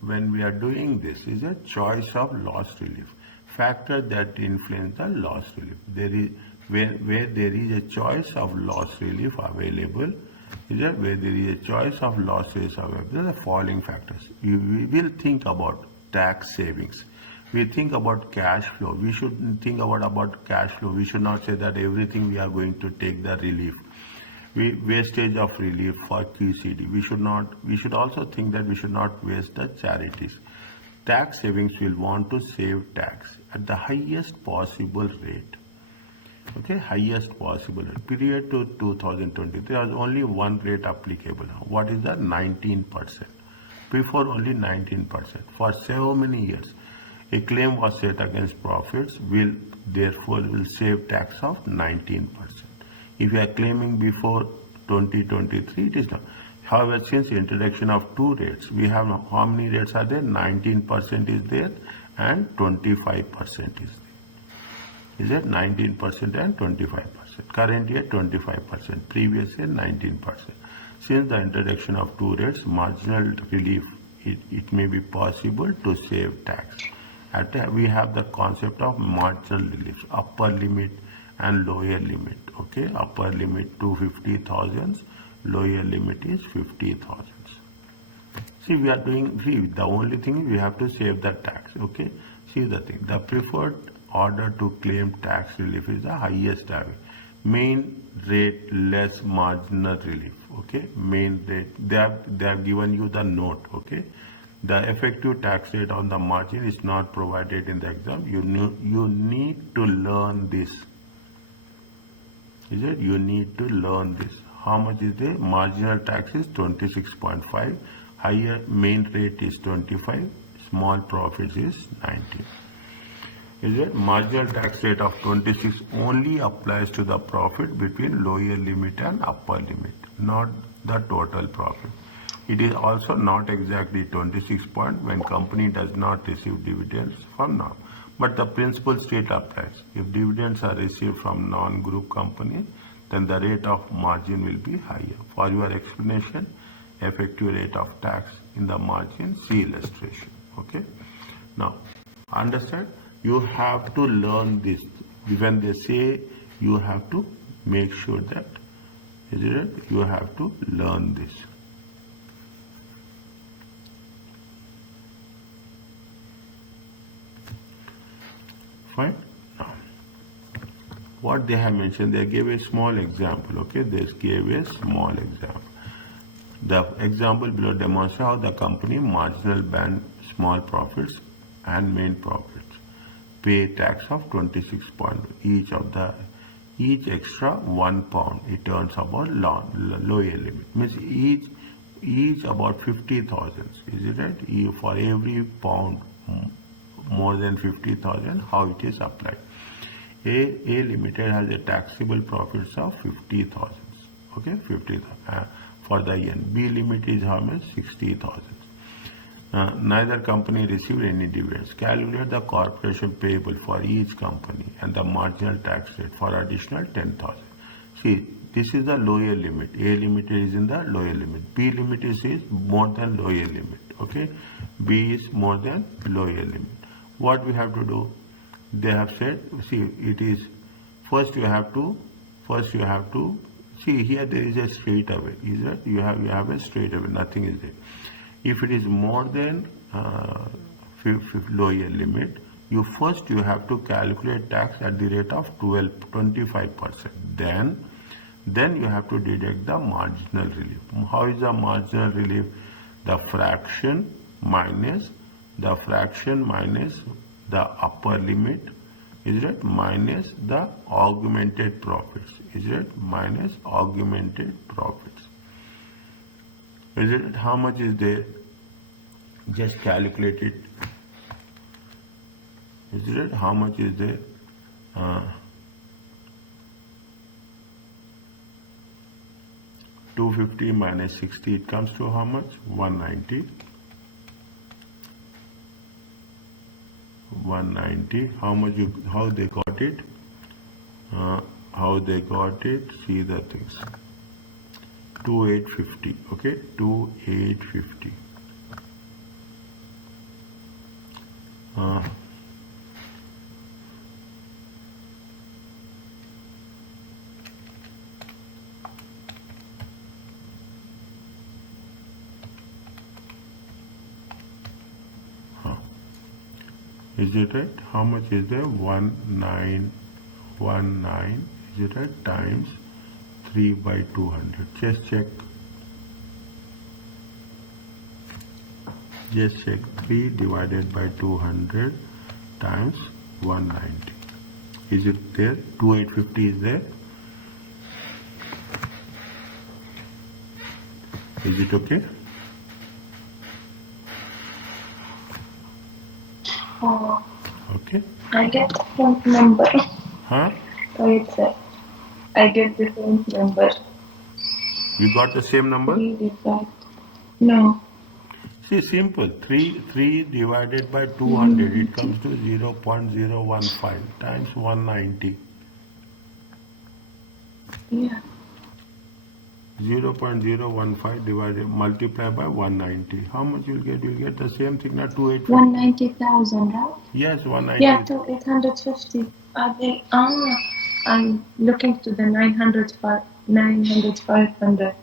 when we are doing this is a choice of loss relief. Factor that influence the loss relief. There is where there is a choice of loss relief available, is that where there is a choice of loss relief available, the following factors. We will think about tax savings. We think about cash flow. We should think about cash flow. We should not say that everything we are going to take the relief. Wastage of relief for QCD. We should also think that we should not waste the charities. Tax savings will want to save tax at the highest possible rate. Okay, highest possible rate. Period to 2023, there was only one rate applicable. What is that? 19%. Before only 19%. For so many years, a claim was set against profits will save tax of 19%. If you are claiming before 2023, it is not. However, since introduction of two rates, we have now, how many rates are there? 19% is there and 25% is there. Is it 19% and 25%? Current year 25%, previous year 19%. Since the introduction of two rates, marginal relief, it may be possible to save tax. We have the concept of marginal relief, upper limit and lower limit. Okay, upper limit 250,000, lower limit is 50,000. See, the only thing we have to save the tax. Okay, see the thing. The preferred order to claim tax relief is the highest level. Main rate less marginal relief. Okay, main rate. They have given you the note. Okay, the effective tax rate on the margin is not provided in the exam. You need to learn this. Is it? You need to learn this. How much is the marginal tax is 26.5. Higher main rate is 25. Small profits is 19. Is it? Marginal tax rate of 26 only applies to the profit between lower limit and upper limit, not the total profit. It is also not exactly 26 point when company does not receive dividends from now. But the principle still applies. If dividends are received from non-group company, then the rate of margin will be higher. For your explanation, effective rate of tax in the margin, see illustration. Okay. Now, understand? You have to learn this. When they say you have to make sure that, is it? You have to learn this. Fine. Now, what they have mentioned, they gave a small example. Okay, they gave a small example. The example below demonstrates how the company marginal band small profits and main profits pay tax of 26 pound each extra 1 pound. It turns about lower limit. Means each about 50,000. Is it right? For every pound more than 50,000, how it is applied. A Limited has a taxable profits of 50,000. Okay, 50,000 for the year. B limit is how much? 60,000. Neither company received any dividends. Calculate the corporation payable for each company and the marginal tax rate for additional 10,000. See, this is the lower limit. A limit is in the lower limit. B limit is more than lower limit. Okay, B is more than lower limit. What we have to do? They have said, see, it is first you have to see here there is a straight away. Is that you have a straight away? Nothing is there. If it is more than lower limit, you have to calculate tax at the rate of 25%. Then you have to deduct the marginal relief. How is the marginal relief? The fraction minus the upper limit, is it, minus the augmented profits, is it, minus augmented profits. Is it? How much is there? Just calculate it. Is it? How much is there? 250 minus 60, it comes to how much? 190. 190. How they got it? See the things. 2850. Okay, 2850. Uh, is it right? How much is there? 1919, is it right? Times 3 by 200. Just check. Just check. 3 divided by 200 times 190. Is it there? 2850 is there? Is it okay? Oh, Okay. I get different number. Huh? Wait, sir. I get different number. You got the same number? 3 divide. No. See, simple. 3 divided by 200, it 390. comes to 0.015 times 190. Yeah. 0.015 divided, multiply by 190. How much you'll get? You'll get the same thing, not 2850. 190,000, right? Yes, Yeah, 190. to 850. Are they? I'm looking to the 900, 500.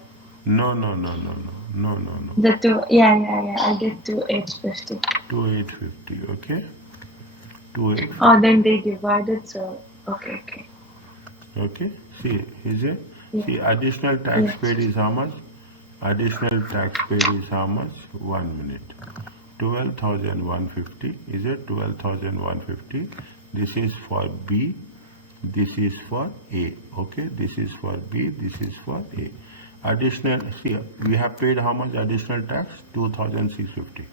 No, no, no, no, no, no, no, no. The two, yeah. I get to 850. 2850, okay? 2850, Oh, then they divided, so okay. okay? See, is it? Yeah. See, additional tax Yes. paid is how much? Additional tax paid is how much? 1 minute. 12,150. Is it 12,150? This is for B. This is for A. Okay, this is for B. This is for A. Additional, see, we have paid how much additional tax? 2,650.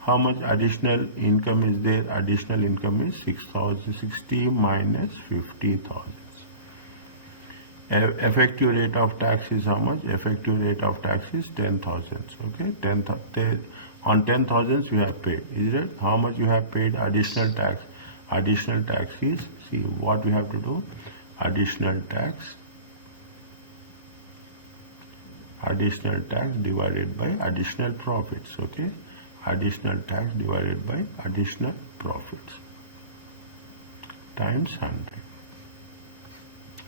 How much additional income is there? Additional income is 6,060 minus 50,000. Effective rate of tax is how much? Effective rate of tax is 10,000. Okay, 10,000. On 10,000 you have paid. Is it? How much you have paid additional tax? Additional tax is, see what we have to do. Additional tax divided by additional profits. Okay, additional tax divided by additional profits times 100.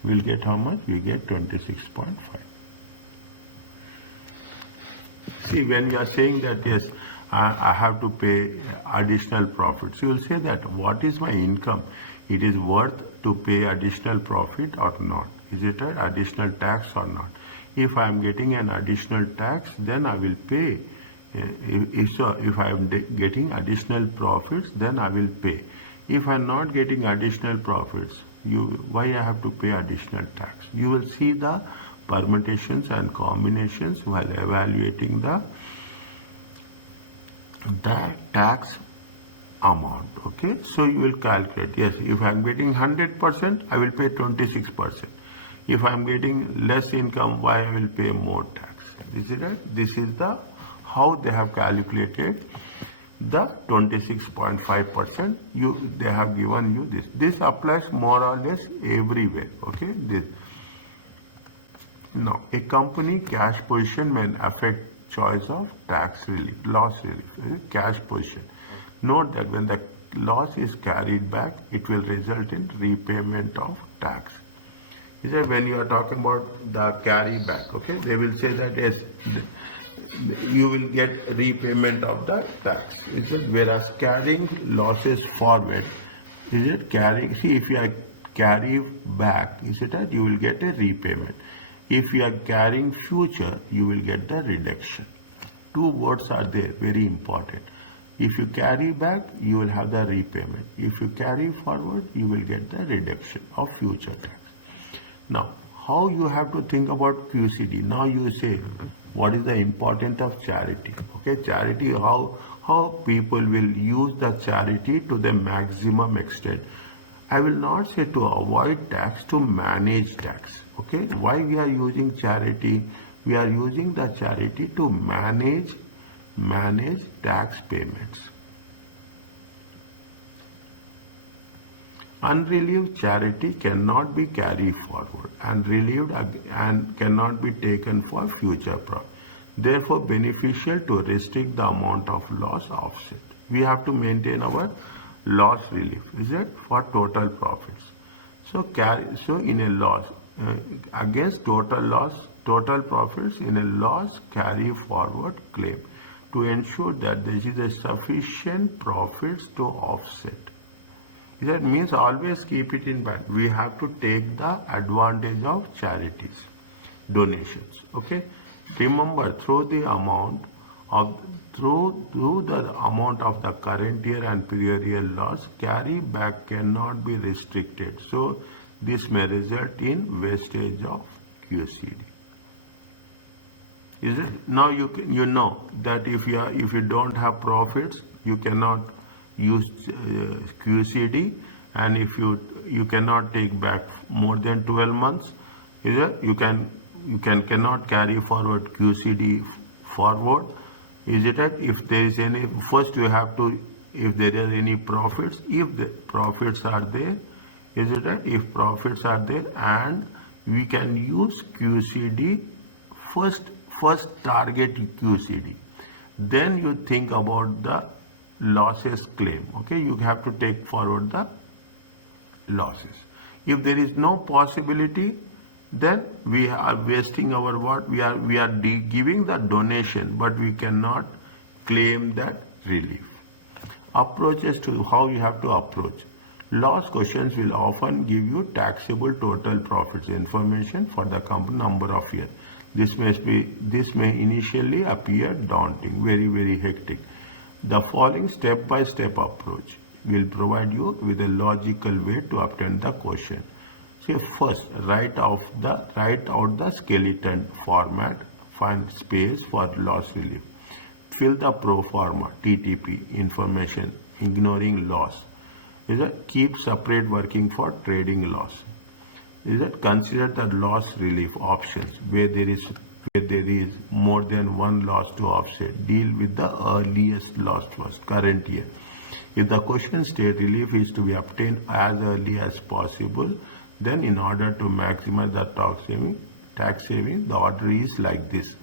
We'll get how much? We get 26.5. See, when you are saying that, yes, I have to pay additional profits, you will say that what is my income? It is worth to pay additional profit or not? Is it an additional tax or not? If I am getting an additional tax, then I will pay. If I am getting additional profits, then I will pay. If I am not getting additional profits, why I have to pay additional tax? You will see the permutations and combinations while evaluating the tax amount. Okay, so you will calculate. Yes, if I am getting 100%, I will pay 26%. If I am getting less income, why I will pay more tax? This is right. This is the how they have calculated the 26.5%. They have given you this. This applies more or less everywhere. Okay, this. Now, a company cash position may affect choice of tax relief, loss relief, cash position. Note that when the loss is carried back, it will result in repayment of tax. Is that when you are talking about the carry back, okay, they will say that yes, you will get repayment of the tax. Is it? Whereas carrying losses forward, is it carrying? See, if you are carry back, is it that you will get a repayment? If you are carrying future, you will get the reduction. Two words are there, very important. If you carry back, you will have the repayment. If you carry forward, you will get the reduction of future tax. Now, how you have to think about QCD? Now you say, what is the importance of charity? Okay, charity, how people will use the charity to the maximum extent. I will not say to avoid tax, to manage tax. Okay, why we are using charity? We are using the charity to manage tax payments. Unrelieved charity cannot be carried forward and relieved and cannot be taken for future profit. Therefore, beneficial to restrict the amount of loss offset. We have to maintain our loss relief, is it, for total profits. So in a loss, against total profits in a loss carry forward claim to ensure that there is a sufficient profits to offset. That means always keep it in mind. We have to take the advantage of charities, donations. Okay. Remember, through the amount of the current year and period year loss, carry back cannot be restricted. So this may result in wastage of QCD. Is it? Now you know that if you don't have profits, you cannot use QCD, and if you cannot take back more than 12 months, is it? You cannot carry forward QCD forward. Is it that if there is any, first you have to, if there are any profits, if the profits are there, is it that if profits are there, and we can use QCD, first target QCD, then you think about the losses claim. Okay, you have to take forward the losses. If there is no possibility, then we are wasting our what, we are giving the donation, but we cannot claim that relief. Approaches to how you have to approach. Loss questions will often give you taxable total profits information for the company number of years. This may initially appear daunting, very hectic. The following step-by-step approach will provide you with a logical way to obtain the question. So first, write out the skeleton format, find space for loss relief. Fill the pro forma TTP information, ignoring loss. Is that keep separate working for trading loss. Is that consider the loss relief options where there is more than one loss to offset. Deal with the earliest loss first, current year. If the question state relief is to be obtained as early as possible, then in order to maximize the tax saving, the order is like this.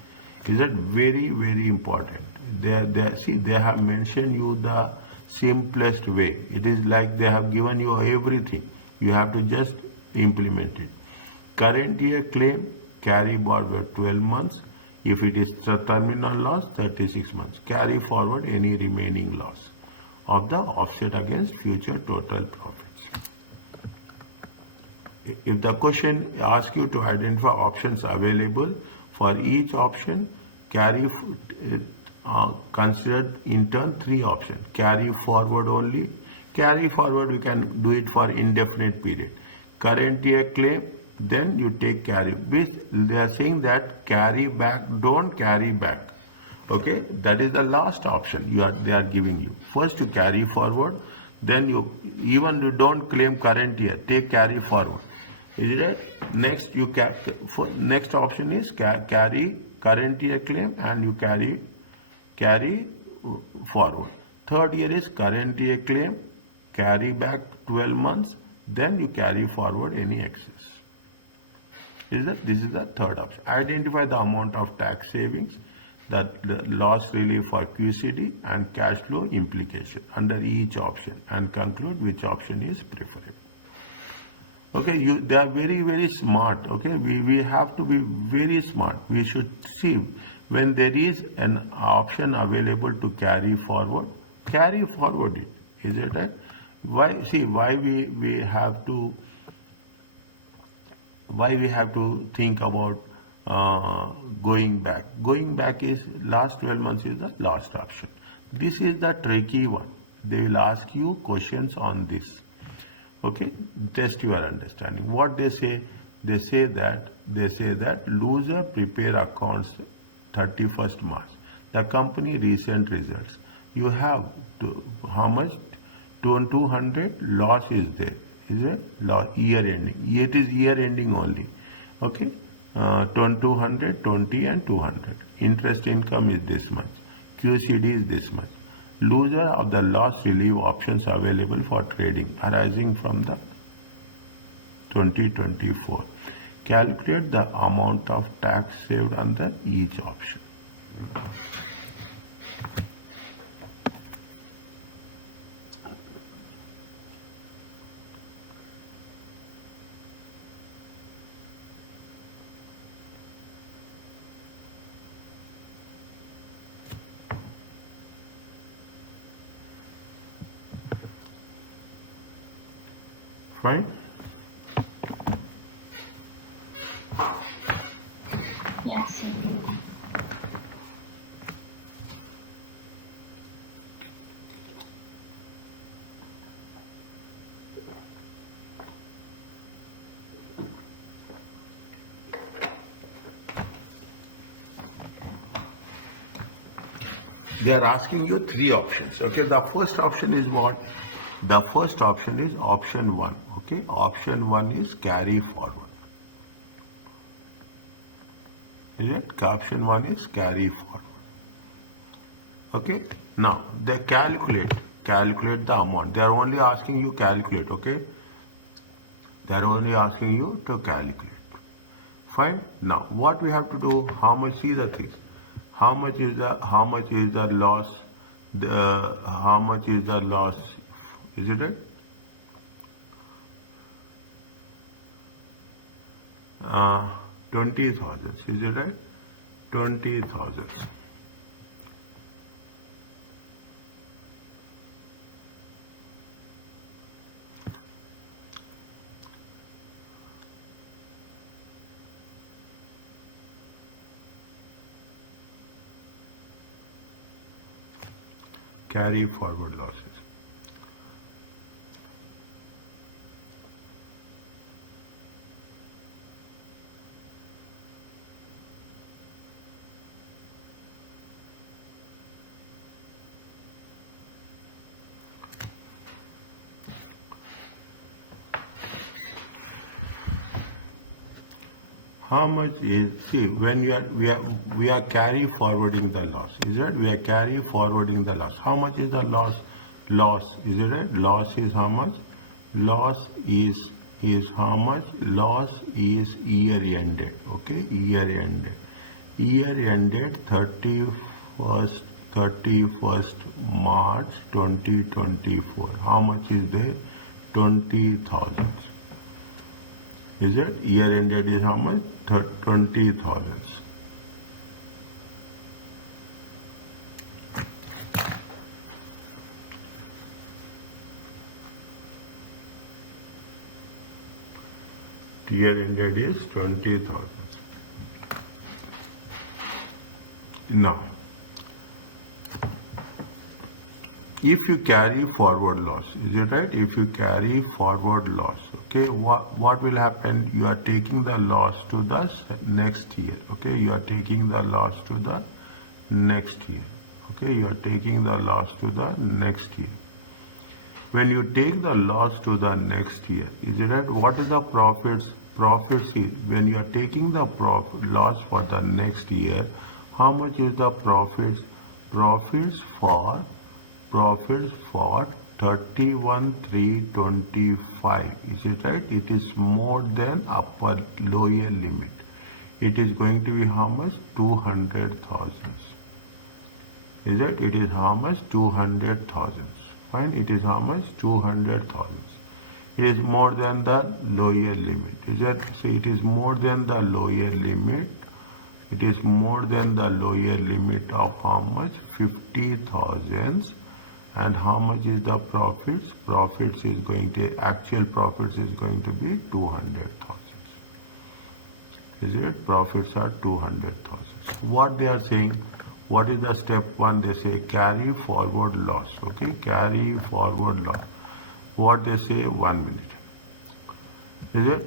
Is that very important? They have mentioned you the simplest way. It is like they have given you everything. You have to just implement it. Current year claim, carry forward 12 months. If it is terminal loss, 36 months. Carry forward any remaining loss of the offset against future total profits. If the question asks you to identify options available, for each option, consider in turn 3 options. Carry forward only. Carry forward, we can do it for indefinite period. Current year claim, then you take carry. They are saying that carry back, don't carry back. Okay, that is the last option they are giving you. First you carry forward, then you don't claim current year, take carry forward. Is it right? Next next option is carry current year claim, and you carry forward. Third year is current year claim, carry back 12 months, then you carry forward any excess. This is the third option. Identify the amount of tax savings, the loss relief for QCD, and cash flow implication under each option, and conclude which option is preferable. Okay, they are very smart. Okay, we have to be very smart. We should see when there is an option available to carry forward it. Is it right? Why we have to think about going back. Going back is last 12 months is the last option. This is the tricky one. They will ask you questions on this. Okay, test your understanding. What they say that loser prepare accounts 31st March. The company recent results. You have to, how much? 200 loss is there. Is it loss year ending? It is year ending only. Okay, 200, 20 and 200. Interest income is this much. QCD is this much. Loser of the loss relief options available for trading arising from the 2024. Calculate the amount of tax saved under each option. Fine. Yes, sir. They are asking you three options. Okay, the first option is what? The first option is option 1. Okay, option 1 is carry forward. Is it? Option 1 is carry forward. Okay, now they calculate the amount. They are only asking you calculate. Okay, they are only asking you to calculate. Fine. Now what we have to do? How much is the thing? How much is the loss? How much is the loss? Is it right? 20,000. Is it right? 20,000. Carry forward losses. How much is, see, when we are carry forwarding the loss, is it? We are carry forwarding the loss. How much is the loss? Loss, is it right? Loss is how much? Loss is how much? Loss is year ended, okay? Year ended. Year ended 31st March 2024. How much is there? 20,000. Is it? Year ended is how much? 20,000. Year ended is 20,000. Now, if you carry forward loss, is it right? If you carry forward loss, okay, what will happen? You are taking the loss to the next year, okay? You are taking the loss to the next year, okay? You are taking the loss to the next year. When you take the loss to the next year, is it right? What is the profits? Profits is when you are taking the loss for the next year, how much is the profits? Profits for 31,325. Is it right? It is more than upper lower limit. It is going to be how much? 200,000. Is it? It is how much? 200,000. Fine. It is how much? 200,000. It is more than the lower limit. Is it? So it is more than the lower limit. It is more than the lower limit of how much? 50,000. And how much is the profits? Profits is going to, actual profits is going to be 200,000. Is it? Profits are 200,000. What they are saying, what is the step 1? They say carry forward loss. Okay, carry forward loss. What they say, 1 minute. Is it?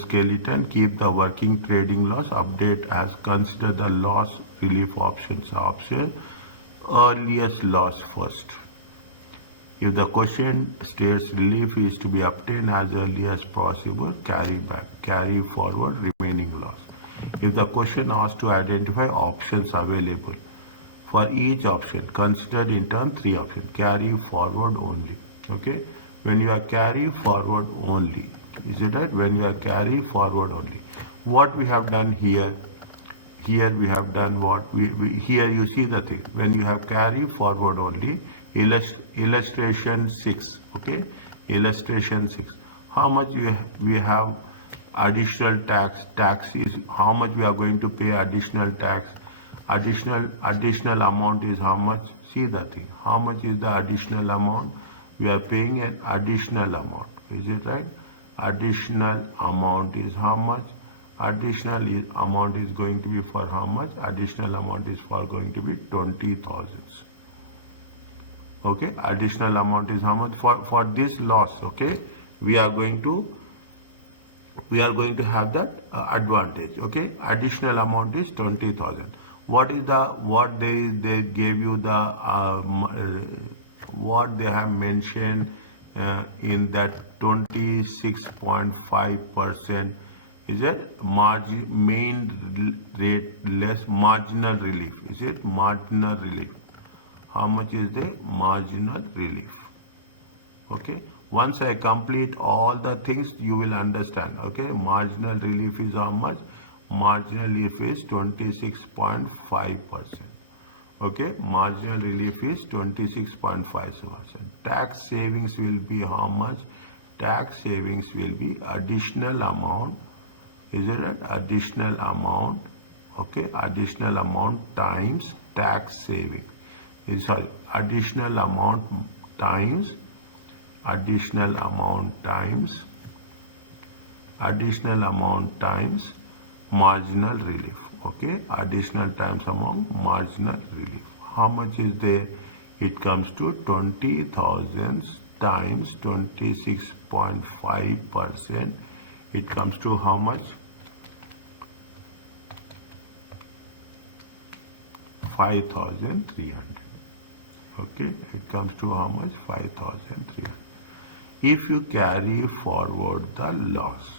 Skeleton, keep the working trading loss, update as consider the loss relief options option. Earliest loss first. If the question states relief is to be obtained as early as possible, carry back, carry forward remaining loss. If the question asks to identify options available, for each option, consider in turn 3 options, carry forward only. Okay, when you are carry forward only, is it right? When you are carry forward only, what we have done here, we have done what here you see the thing. When you have carry forward only, illustration 6, okay, illustration 6, how much we have additional tax is how much we are going to pay additional tax. Additional amount is how much? See the thing, how much is the additional amount? We are paying an additional amount. Is it right? Additional amount is how much? Amount is going to be for how much? Additional amount is for going to be 20,000. Okay, additional amount is how much? For this loss, okay, we are going to have that advantage. Okay, additional amount is 20,000. What they gave you the what they have mentioned in that 26.5% is it main rate less marginal relief? Is it marginal relief? How much is the marginal relief? Okay, once I complete all the things, you will understand. Okay, marginal relief is how much? Marginal relief is 26.5%. Okay, marginal relief is 26.5%. Tax savings will be how much? Tax savings will be additional amount. Is it an additional amount? Okay, additional amount times tax saving. Sorry, additional amount times marginal relief. Okay, additional times amount marginal relief. How much is there? It comes to 20,000 times 26.5%. It comes to how much? 5,300. Okay, it comes to how much? 5,300. If you carry forward the loss,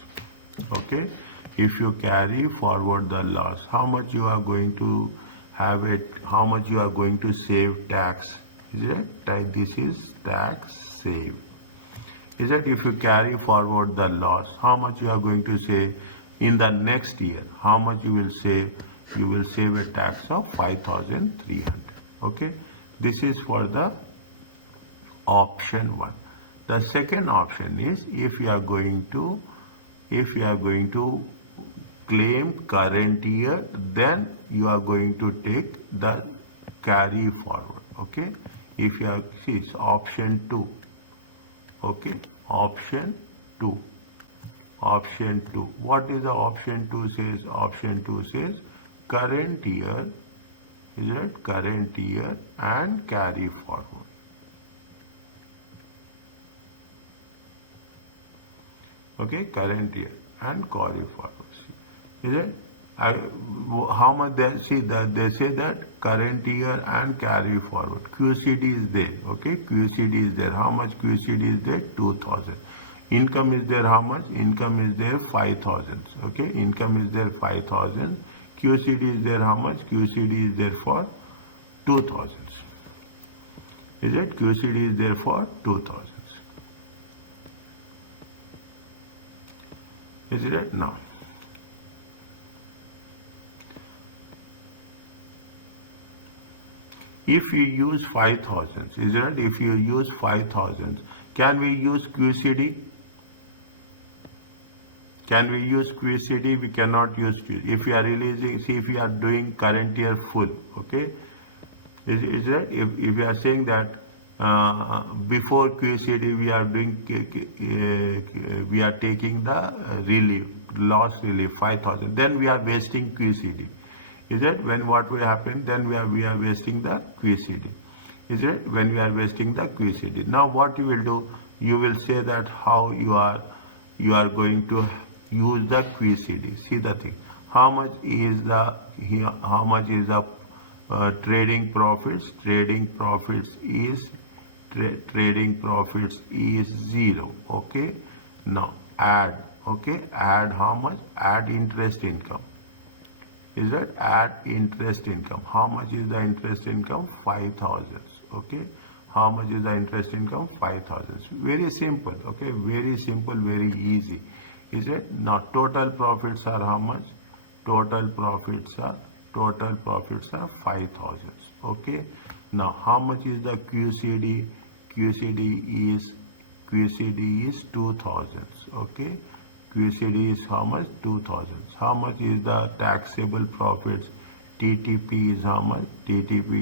okay, if you carry forward the loss, how much you are going to have it? How much you are going to save tax? Is it? This is tax save. Is that if you carry forward the loss, how much you are going to save in the next year? How much you will save? You will save a tax of 5,300. Okay, this is for the option 1. The second option is if you are going to claim current year, then you are going to take the carry forward. Okay, if you are, see, it's option 2. Okay, option 2. Option 2. What is the option 2 says? Option 2 says current year, is it? Current year and carry forward. Okay, current year and carry forward. Is it? How much they see that they say that current year and carry forward. QCD is there. Okay, QCD is there. How much QCD is there? 2,000. Income is there. How much? Income is there 5,000. Okay, income is there 5,000. QCD is there. How much? QCD is there for 2,000. Is it? QCD is there for 2,000. Is it? Now. If you use 5,000, is it? If you use 5,000, can we use QCD? Can we use QCD? We cannot use QCD. If you are releasing, see, if you are doing current year full, okay? Is it? If you are saying that before QCD we are doing, we are taking the relief, loss relief 5,000, then we are wasting QCD. Is it? When what will happen? Then we are wasting the QCD. Is it? When we are wasting the QCD. Now what you will do? You will say that how you are going to use the QCD. See the thing. How much is the trading profits? Trading profits is 0. Okay. Now add. Okay. Add how much? Add interest income. Is that? Add interest income. How much is the interest income? 5,000. Okay. How much is the interest income? 5,000. Very simple. Okay. Very simple. Very easy. Is it? Now total profits are how much? Total profits are 5,000. Okay. Now how much is the QCD? QCD is 2,000. Okay. QCD is how much? 2,000. How much is the taxable profits? TTP is how much? TTP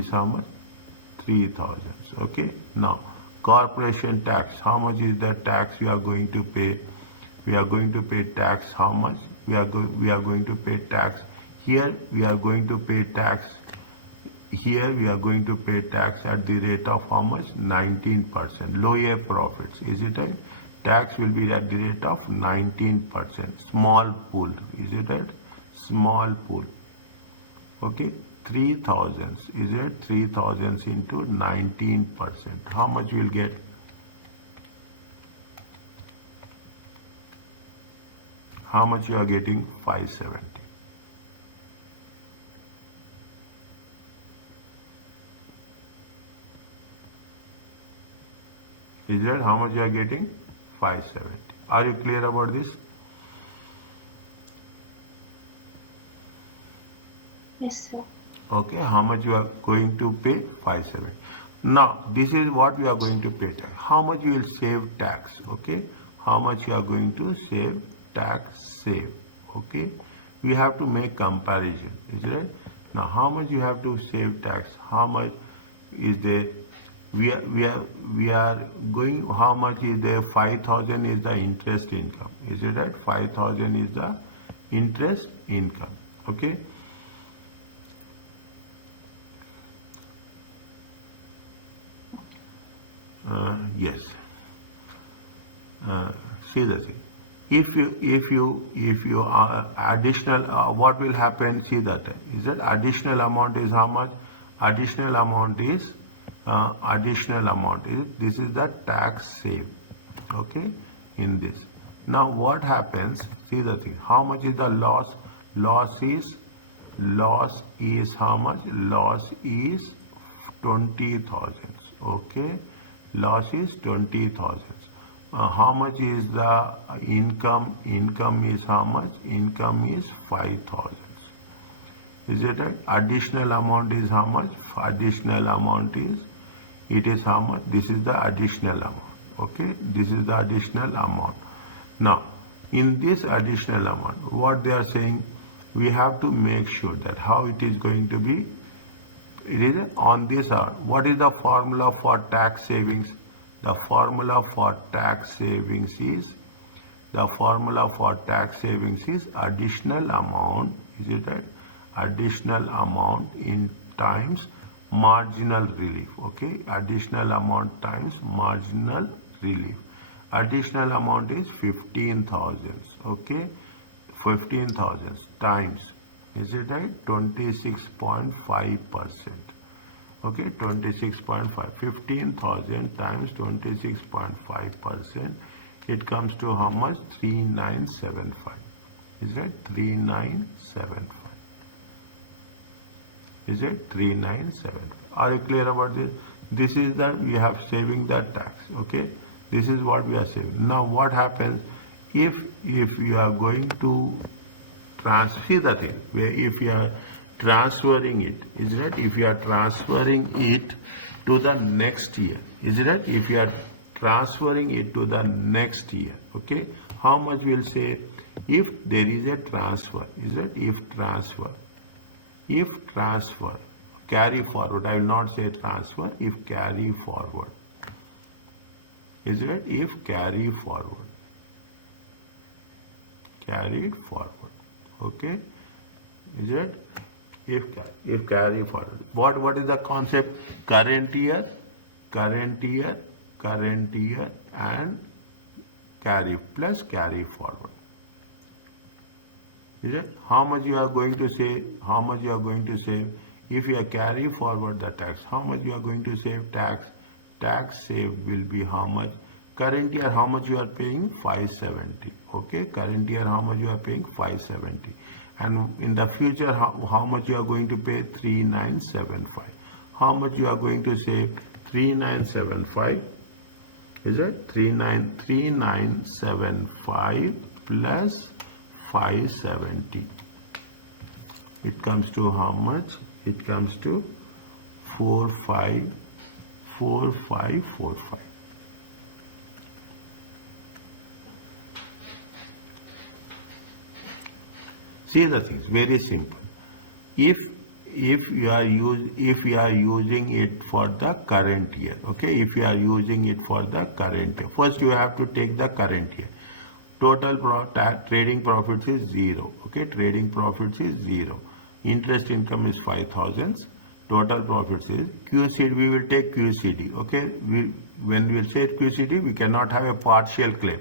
is how much? 3,000. Okay. Now Corporation tax. How much is the tax we are going to pay? We are going to pay tax. How much? We are going to pay tax. Here we are going to pay tax. Here we are going to pay tax at the rate of how much? 19%. Lower profits. Is it right? Tax will be at the rate of 19%. Small pool. Is it right? Small pool. Okay. 3,000. Is it 3,000 into 19%? How much we will get? How much you are getting? 570. Is that how much you are getting? 570. Are you clear about this? Yes, sir. Okay, how much you are going to pay? 570. Now, this is what we are going to pay tax. How much you will save tax? Okay, how much you are going to save tax? Save. Okay, we have to make comparison. Is it right? Now, how much you have to save tax? How much is there? We are going. How much is there? 5,000 is the interest income. Is it right? 5,000 is the interest income. Okay. Yes. See the thing. If you are additional, what will happen? See that. Is that additional amount is how much? Additional amount is this is the tax save. Okay, in this. Now what happens? See the thing. How much is the loss? Loss is how much? Loss is 20,000. Okay. Loss is 20,000. How much is the income? Income is how much? Income is 5,000. Is it right? Additional amount is how much? Additional amount is, it is how much? This is the additional amount. Okay, this is the additional amount. Now, in this additional amount, what they are saying, we have to make sure that how it is going to be. It is on this hour. What is the formula for tax savings? The formula for tax savings is additional amount. Is it right? Additional amount in times marginal relief. Okay, additional amount times marginal relief. Additional amount is 15,000. Okay, 15,000 times. Is it right? 26.5%. Okay, 26.5. 15,000 times 26.5%. It comes to how much? 3975. Is it 3975? Is it 3975? Are you clear about this? This is that we have saving that tax. Okay, this is what we are saving. Now what happens if you are going to transfer the thing, where if you are transferring it, is it right? If you are transferring it to the next year, is it right? If you are transferring it to the next year, okay, how much will say if there is a transfer, is it? If transfer, carry forward, I will not say transfer, if carry forward, is it? If carry forward, carried forward, okay, is it? If carry forward, what is the concept? Current year, and carry plus carry forward. Is it? How much you are going to save? How much you are going to save? If you are carry forward the tax, how much you are going to save tax? Tax saved will be how much? Current year, how much you are paying? 570. Okay, current year, how much you are paying? 570. And in the future, how much you are going to pay? 3975. How much you are going to save? 3975. Is it? 3975 plus 570. It comes to how much? It comes to 454545. See the things, very simple. If if you are using it for the current year, okay, if you are using it for the current year, first you have to take the current year. Total trading profits is 0, okay, trading profits is 0. Interest income is 5,000. Total profits is QCD, we will take QCD, okay. When we say QCD, we cannot have a partial claim,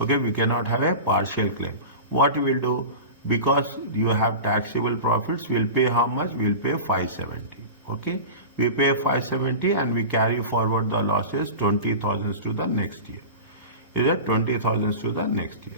okay, we cannot have a partial claim. What we will do, because you have taxable profits, we will pay how much? We will pay 570, okay. We pay 570 and we carry forward the losses 20,000 to the next year. Is that 20,000 to the next year?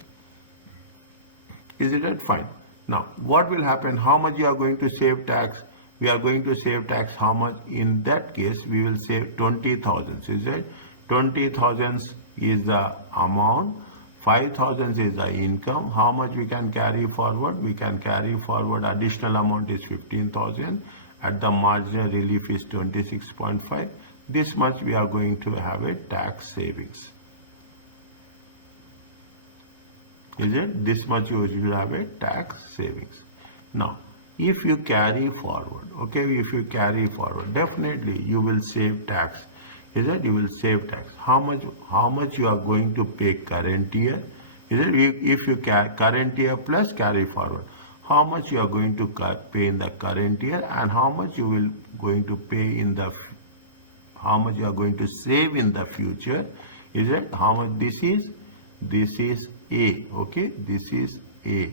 Is it right? Fine. Now, what will happen? How much you are going to save tax? We are going to save tax how much? In that case, we will save 20,000. Is it? 20,000 is the amount. 5,000 is the income. How much we can carry forward? We can carry forward additional amount is 15,000. At the marginal relief is 26.5. This much we are going to have a tax savings. Is it? This much you should have a tax savings. Now, if you carry forward, okay, if you carry forward, definitely you will save tax. Is it? You will save tax. How much you are going to pay current year? Is it? If you current year plus carry forward, how much you are going to pay in the current year, and how much you will going to pay in the, how much you are going to save in the future? Is it? How much this is? This is A, okay, this is A,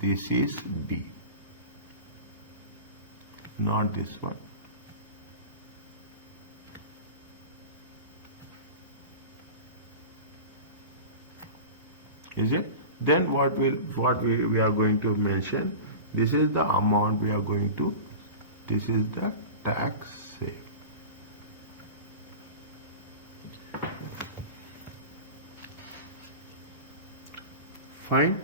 this is B, not this one. Is it? Then what we are going to mention, this is the amount we are going to, this is the tax save. Fine.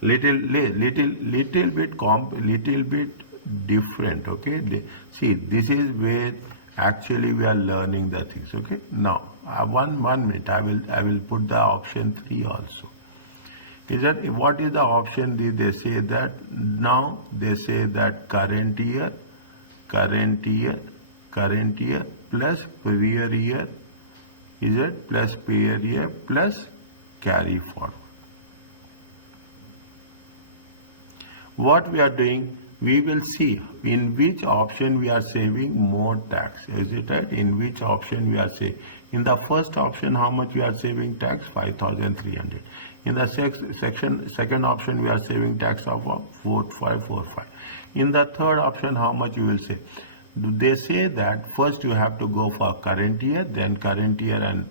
Little bit different. Okay. See, this is where actually we are learning the things. Okay. Now, one minute. I will put the option 3 also. Is that what is the option? They say that now they say that current year plus prior year. Is it? Plus prior year plus carry forward. What we are doing, we will see in which option we are saving more tax. Is it right? In which option we are saving? In the first option, how much we are saving tax? 5,300. In the second option, we are saving tax of 4,545. In the third option, how much you will save? They say that first you have to go for current year, then current year and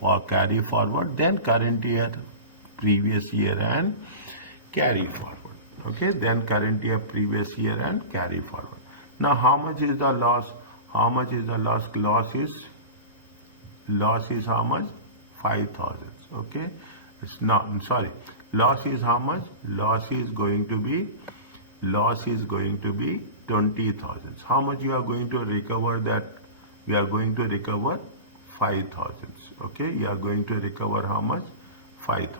for carry forward, then current year, previous year and carry forward. Okay, then current year, previous year and carry forward. Now, how much is the loss? How much is the loss? Loss is how much? 5,000. Okay, it's not. I'm sorry. Loss is how much? Loss is going to be 20,000. How much you are going to recover that? We are going to recover 5,000. Okay, you are going to recover how much? 5,000.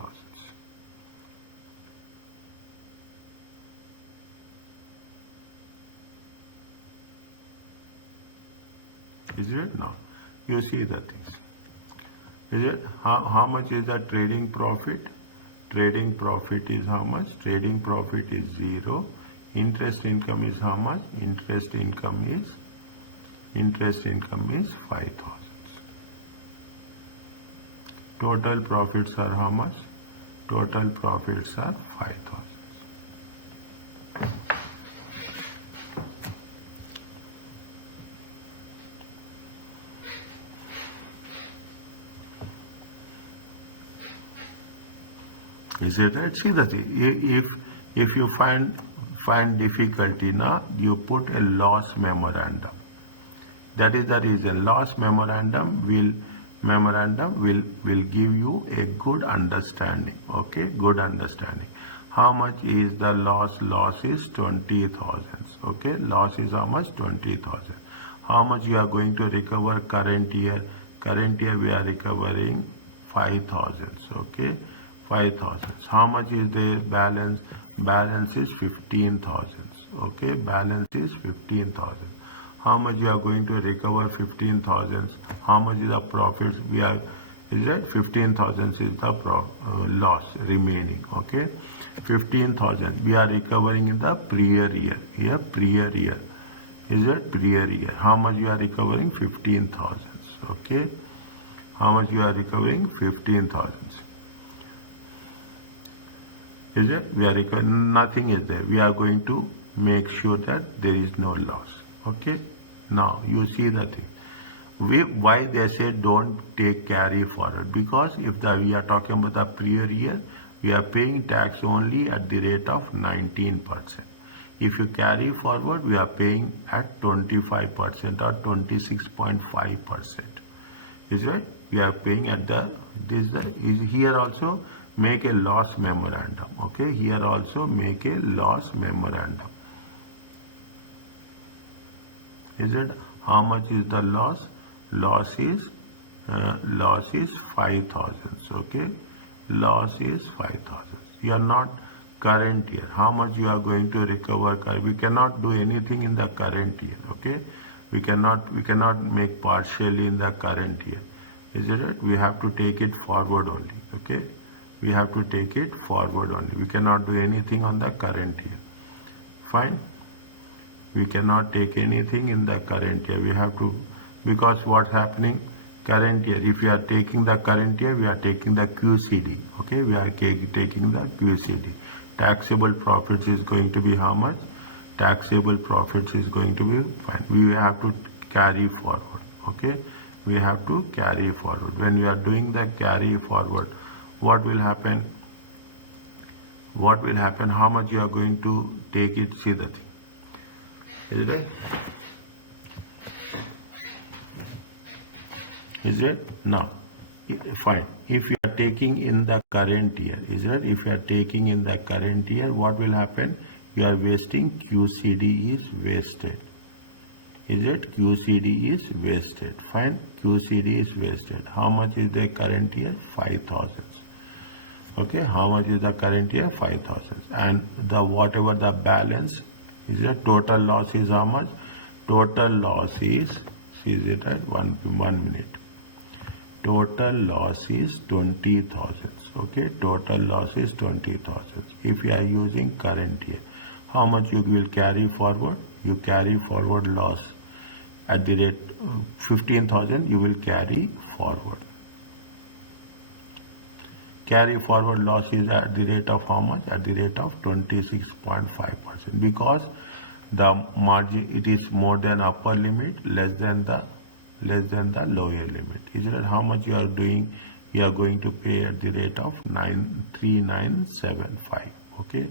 Is it? Now, you see the things. Is it? How much is the trading profit? Trading profit is how much? Trading profit is 0. Interest income is how much? Interest income is 5,000. Total profits are how much? Total profits are 5,000. Is it right? See the thing. If you find difficulty now, you put a loss memorandum. That is the reason. Loss memorandum will give you a good understanding. Okay, good understanding. How much is the loss? Loss is 20,000. Okay, loss is how much? 20,000. How much you are going to recover current year? Current year we are recovering 5,000. Okay, 5,000. How much is the balance? Balance is 15,000. Okay, balance is 15,000. How much you are going to recover? 15,000. How much is the profits we are? Is that 15,000 is the loss remaining? Okay, 15,000 we are recovering in the prior year. Here, prior year. Is it prior year? How much you are recovering? 15,000. Okay, how much you are recovering? 15,000. Is it? We are recovering, nothing is there. We are going to make sure that there is no loss. Okay, now you see the thing. Why they say don't take carry forward? Because if we are talking about the prior year, we are paying tax only at the rate of 19%. If you carry forward, we are paying at 25% or 26.5%. Is it? We are paying at here also make a loss memorandum. Okay, here also make a loss memorandum. Is it? How much is the loss? Loss is 5,000. Okay, loss is 5,000. You are not current year. How much you are going to recover? We cannot do anything in the current year. Okay, we cannot make partially in the current year. Is it right? We have to take it forward only. Okay, we have to take it forward only. We cannot do anything on the current year. Fine. We cannot take anything in the current year. We have to, because what's happening? Current year. If we are taking the current year, we are taking the QCD. Okay, we are taking the QCD. Taxable profits is going to be how much? Taxable profits is going to be fine. We have to carry forward. Okay, we have to carry forward. When we are doing the carry forward, what will happen? What will happen? How much you are going to take it? See the thing. Is it? Is it? Now, fine. If you are taking in the current year, is it? If you are taking in the current year, what will happen? You are wasting. QCD is wasted. Is it? QCD is wasted. Fine. QCD is wasted. How much is the current year? 5,000. Okay. How much is the current year? 5,000. And the whatever the balance is, the total loss is how much? Total loss is it at 1 minute. Total loss is 20,000. Okay, total loss is 20,000. If you are using current year, how much you will carry forward? You carry forward loss at the rate 15,000. You will carry forward. Carry forward loss is at the rate of how much? At the rate of 26.5%. Because the margin, it is more than upper limit, less than the lower limit. Is it how much you are doing? You are going to pay at the rate of 3975. Okay,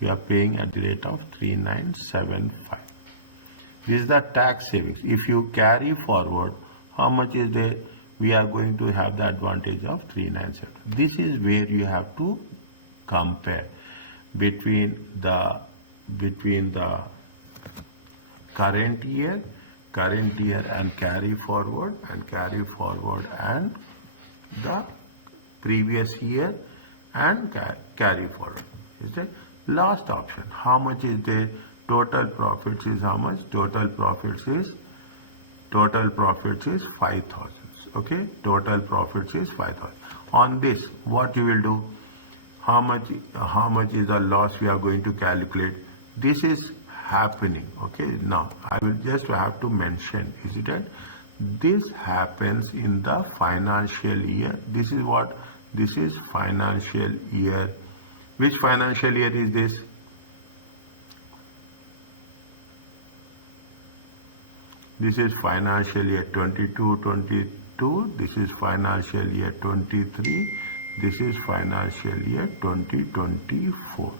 you are paying at the rate of 3975. This is the tax savings. If you carry forward, how much is the? We are going to have the advantage of 397. This is where you have to compare between the current year and carry forward and the previous year and carry forward. Is the last option. How much is the total profits? Is how much? Total profits is 5,000. Okay, total profits is 5,000. On this, what you will do? How much is the loss we are going to calculate? This is happening. Okay, now I will just have to mention, is it that this happens in the financial year? This is what? This is financial year. Which financial year is this? This is financial year 22. This is financial year 23. This is financial year 2024.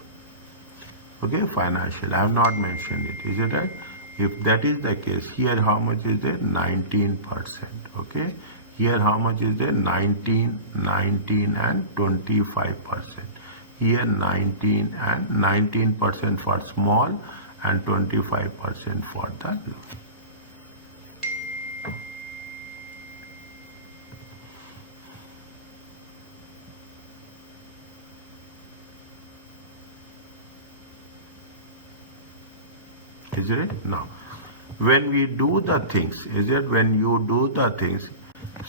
Okay, financial. I have not mentioned it. Is it right? If that is the case, here how much is there? 19%. Okay. Here how much is there? 19 and 25%. Here 19 and 19% for small and 25% for the large. Is it? Now, when we do the things, is it? When you do the things,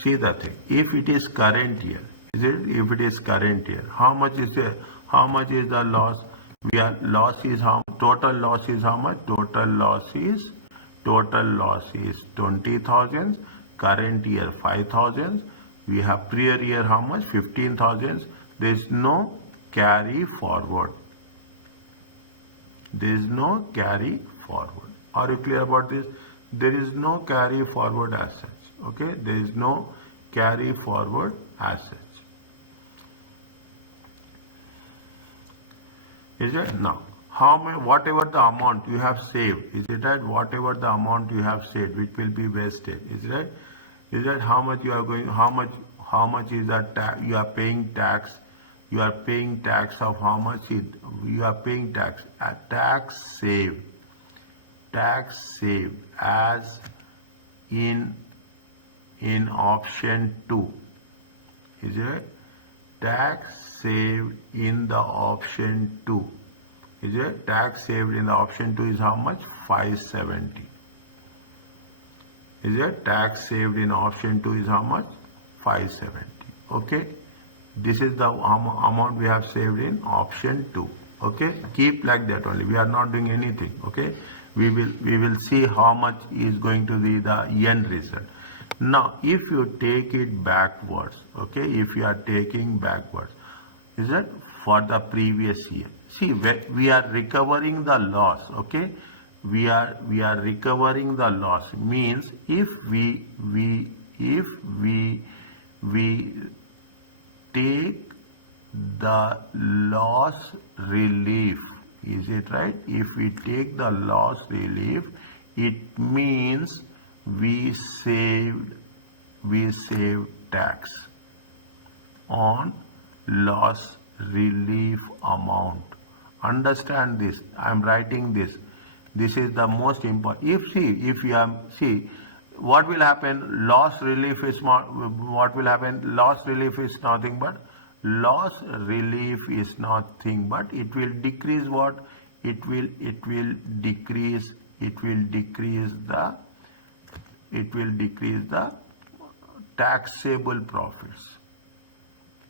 see the thing. If it is current year, is it? If it is current year, how much is the loss? Loss is how? Total loss is how much? Total loss is 20,000. Current year 5,000. We have prior year how much? 15,000. There is no carry forward. There is no carry forward. Are you clear about this? There is no carry forward as such. Okay, there is no carry forward as such. Is it? Now, whatever the amount you have saved, is it right? Whatever the amount you have saved, which will be wasted, is it right? Is that how much you are going? How much is that you are paying tax? You are paying tax of how much? You are paying tax. Tax saved as in option 2. Is it? Tax saved in the option 2. Is it? Tax saved in the option 2 is how much? 570. Is it? Tax saved in option 2 is how much? 570. Okay. This is the amount we have saved in option 2. Okay. Keep like that only. We are not doing anything. Okay. We will see how much is going to be the end result. Now, if you take it backwards, okay, if you are taking backwards, is that for the previous year? See, we are recovering the loss, okay? We are recovering the loss. Means if we take the loss relief, is it right? If we take the loss relief, it means we saved tax on loss relief amount. Understand this. I am writing this. This is the most important. What will happen? Loss relief is what will happen? Loss relief is nothing but it will decrease what? It will decrease the taxable profits.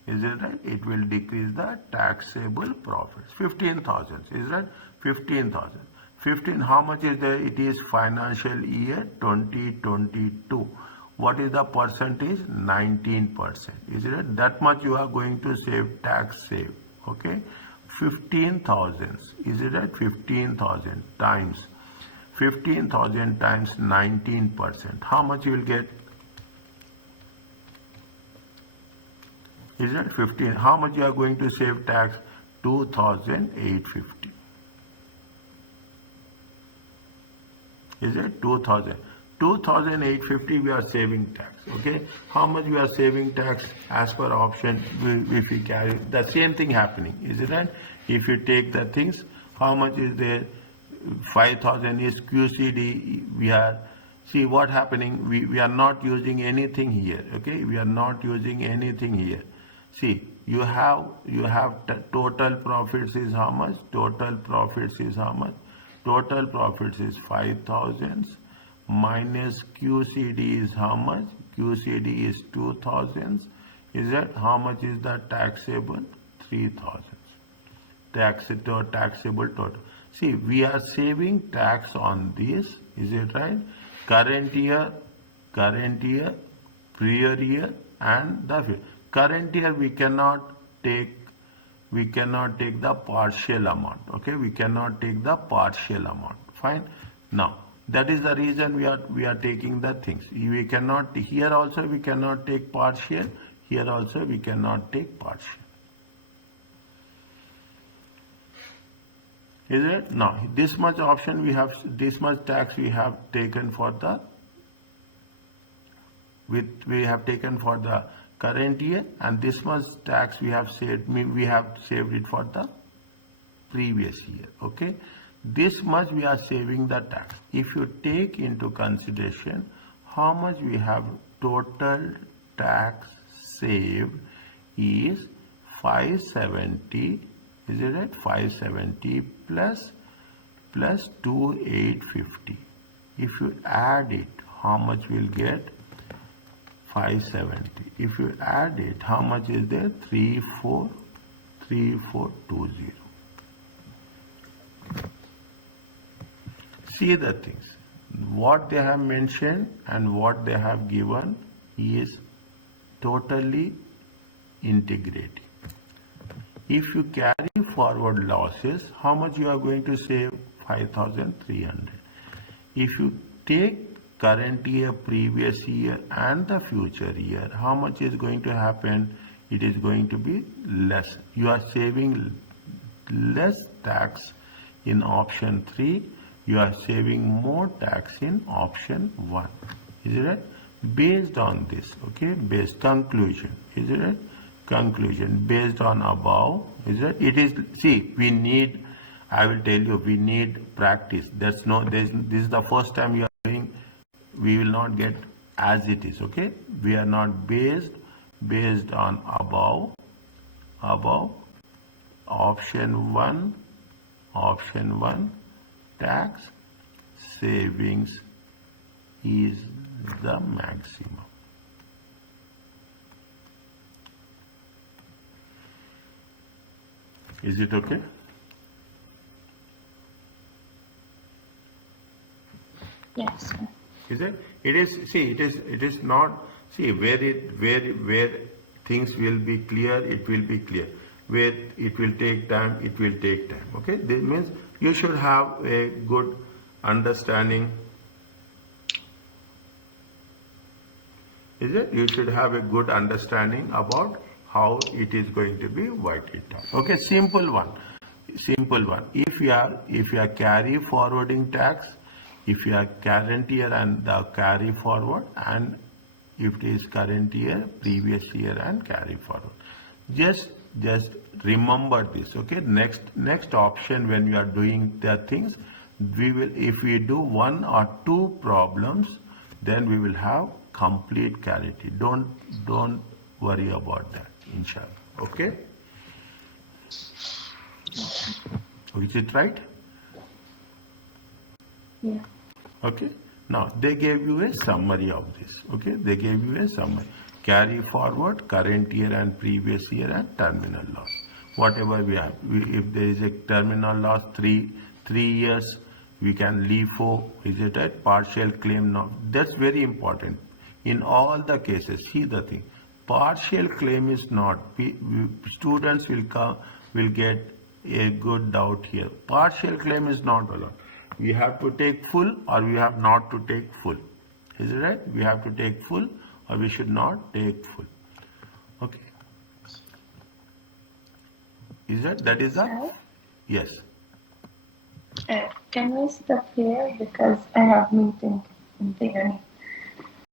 Is it right? It will decrease the taxable profits. 15,000. Is that 15,000? 15. How much is there? It is financial year 2022. What is the percentage? 19%. Is it? That much you are going to save, tax save. Okay. 15,000. Is it right? 15,000 times 15,000 times 19%. How much you will get? Is that 15? How much you are going to save tax? 2,850. Is it 2,000? 2,850 we are saving tax. Okay. How much we are saving tax as per option? If we carry the same thing happening. Is it right? If you take the things, how much is there? 5,000 is QCD. We are, see what happening. We are not using anything here. Okay. We are not using anything here. See, you have total profits is how much? Total profits is how much? Total profits is 5,000 minus QCD is how much? QCD is 2,000. Is that how much is the taxable? 3,000. Taxable total. See, we are saving tax on this. Is it right? Current year, prior year, and the current year we cannot take the partial amount. Okay, we cannot take the partial amount. Fine. Now that is the reason we are taking the things. We cannot, here also we cannot take partial. Here also we cannot take partial. Is it? Now this much option we have, this much tax we have taken for the current year, and this much tax we have saved it for the previous year. Okay, this much we are saving the tax. If you take into consideration how much we have total tax saved is 570. Is it right? 570 plus plus 2850. If you add it, how much will get? 570. If you add it, how much is there? 343420. See the things. What they have mentioned and what they have given is totally integrating. If you carry forward losses, how much you are going to save? 5,300. If you take current year, previous year and the future year, how much is going to happen? It is going to be less. You are saving less tax in option 3. You are saving more tax in option 1. Is it right? Based on this, okay, based conclusion, is it right? Conclusion based on above, is it? It is, see, we need, I will tell you, we need practice. This is the first time you are doing, we will not get as it is, okay? We are not based on above, option 1, tax savings is the maximum. Is it okay? Yes, sir. Is it? It is. See, it is not. See, where things will be clear, it will be clear. Where it will take time, it will take time. Okay. This means you should have a good understanding. Is it? You should have a good understanding about how it is going to be worked it out. Okay. Simple one. If you are carry forwarding tax, if you are current year and the carry forward, and if it is current year, previous year and carry forward, just remember this. Okay. Next option, when you are doing the things, if we do 1 or 2 problems, then we will have complete clarity. Don't worry about that, inshallah. Okay. Is it right? Yeah. Okay. Now they gave you a summary of this. Okay. They gave you a summary. Carry forward, current year and previous year and terminal loss. Whatever we have. If there is a terminal loss 3 years, we can LIFO. Is it right? Partial claim now. That's very important. In all the cases, see the thing. Partial claim is not. Students will get a good doubt here. Partial claim is not allowed. We have to take full or we have not to take full. Is it right? We have to take full or we should not take full. Okay. Is that is the? Sir? Yes. Can we stop here because I have meeting in the unit.